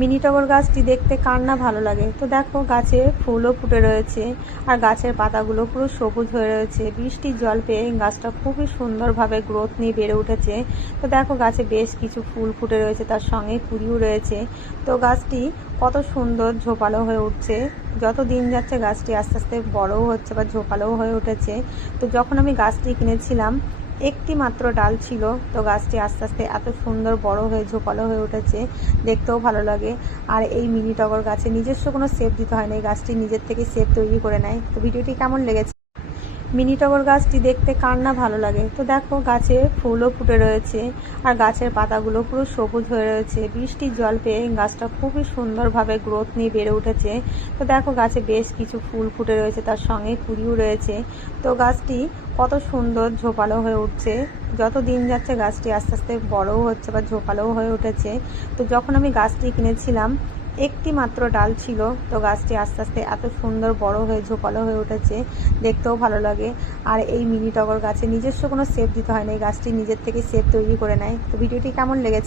Mini টগর গাছটি দেখতে কার না ভালো লাগে? তো দেখো, গাছে ফুলও ফুটে রয়েছে আর গাছের পাতাগুলো পুরো সবুজ হয়ে রয়েছে। বৃষ্টির জল পেয়ে গাছটা খুবই সুন্দরভাবে গ্রোথ নিয়ে বেড়ে উঠেছে। তো দেখো, গাছে বেশ কিছু ফুল ফুটে রয়েছে, তার সঙ্গে কুড়িও রয়েছে। তো গাছটি কত সুন্দর ঝোপালো হয়ে উঠছে। যত দিন যাচ্ছে গাছটি আস্তে আস্তে বড়ও হচ্ছে বা ঝোপালোও হয়ে উঠেছে। তো যখন আমি গাছটি কিনেছিলাম একটি মাত্র ডাল ছিল। তো গাছটি আস্তে আস্তে এত সুন্দর বড় হয়ে, ঝোপালো হয়ে উঠেছে। দেখতেও ভালো লাগে। আর এই মিনি টগর গাছে নিজস্ব কোনো সেপ দিতে হয় না। এই গাছটি নিজের থেকে সেপ তৈরি করে নেয়। তো ভিডিওটি কেমন লেগেছে? মিনি টগর গাছটি দেখতে কার না ভালো লাগে? তো দেখো, গাছে ফুলও ফুটে রয়েছে। আর গাছের পাতাগুলো পুরো সবুজ হয়ে রয়েছে। বৃষ্টির জল পেয়ে গাছটা খুবই সুন্দরভাবে গ্রোথ নিয়ে বেড়ে উঠেছে। তো দেখো, গাছে বেশ কিছু ফুল ফুটে রয়েছে। তার সঙ্গে কুড়িও রয়েছে। তো গাছটি কত সুন্দর ঝোপালো হয়ে উঠছে। যত দিন যাচ্ছে গাছটি আস্তে আস্তে বড়ও হচ্ছে বা ঝোপালোও হয়ে উঠেছে। তো যখন আমি গাছটি কিনেছিলাম, একটি মাত্র ডাল ছিল, তো গাছটি আস্তে আস্তে এত সুন্দর বড় হয়ে, ঝোপালো হয়ে উঠেছে। দেখতেও ভালো লাগে। আর এই মিনি টগর গাছে নিজস্ব কোনো সেপ দিতে হয় না। এই গাছটি নিজের থেকে সেপ তৈরি করে নেয়। তো ভিডিওটি কেমন লেগেছে?